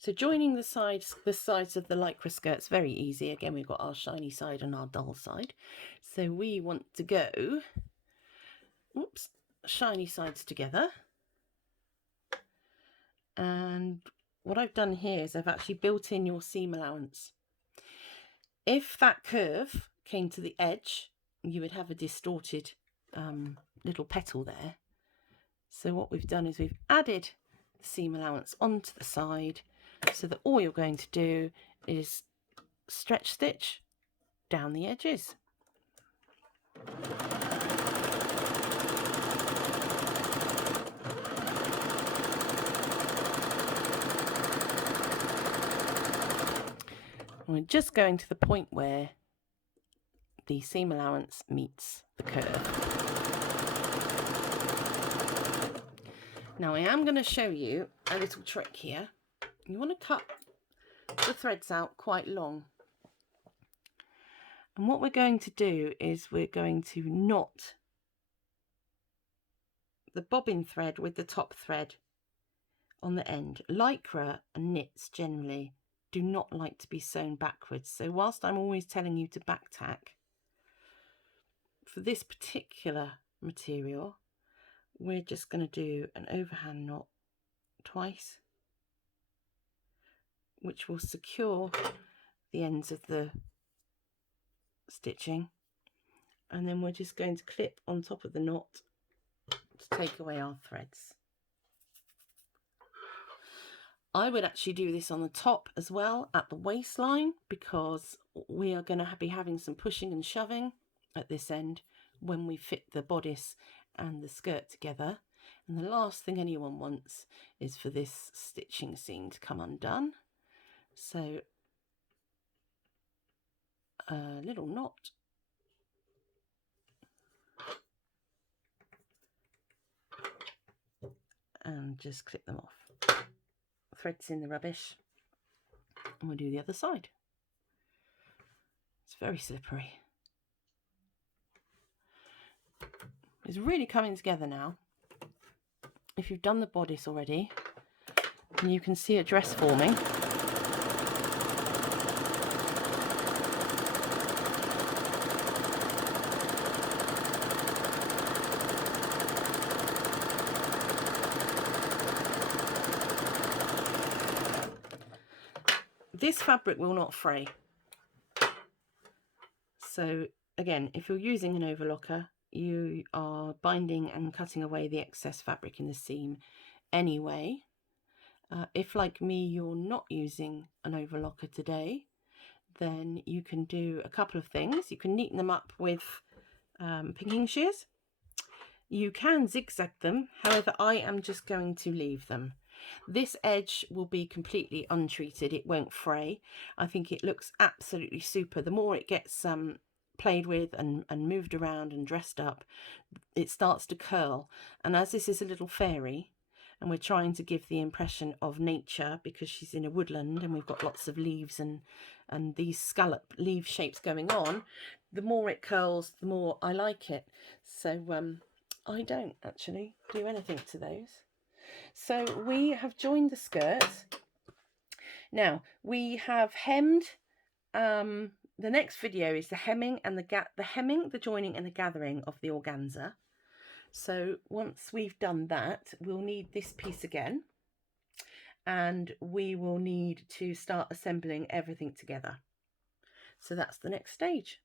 So joining the sides of the lycra skirt's very easy. Again, we've got our shiny side and our dull side. So we want to go, shiny sides together. And what I've done here is I've actually built in your seam allowance. If that curve came to the edge, you would have a distorted little petal there. So what we've done is we've added the seam allowance onto the side, so that all you're going to do is stretch stitch down the edges. We're just going to the point where the seam allowance meets the curve. Now I am going to show you a little trick here. You want to cut the threads out quite long. And what we're going to do is we're going to knot the bobbin thread with the top thread on the end. Lycra and knits generally do not like to be sewn backwards. So whilst I'm always telling you to back tack, for this particular material, we're just going to do an overhand knot twice, which will secure the ends of the stitching, and then we're just going to clip on top of the knot to take away our threads. I would actually do this on the top as well at the waistline, because we are going to be having some pushing and shoving at this end when we fit the bodice and the skirt together, and the last thing anyone wants is for this stitching seam to come undone. So a little knot, and just clip them off. Threads in the rubbish, and we'll do the other side. It's very slippery. It's really coming together now. If you've done the bodice already, and you can see a dress forming. This fabric will not fray. So again, if you're using an overlocker, you are binding and cutting away the excess fabric in the seam anyway. If, like me, you're not using an overlocker today, then you can do a couple of things. You can neaten them up with pinking shears. You can zigzag them, however I am just going to leave them. This edge will be completely untreated, it won't fray. I think it looks absolutely super. The more it gets played with and moved around and dressed up, it starts to curl. And as this is a little fairy, and we're trying to give the impression of nature, because she's in a woodland and we've got lots of leaves and these scallop leaf shapes going on, the more it curls, the more I like it. So I don't actually do anything to those. So we have joined the skirt. Now we have hemmed. The next video is the hemming and the joining and the gathering of the organza. So once we've done that, we'll need this piece again, and we will need to start assembling everything together. So that's the next stage.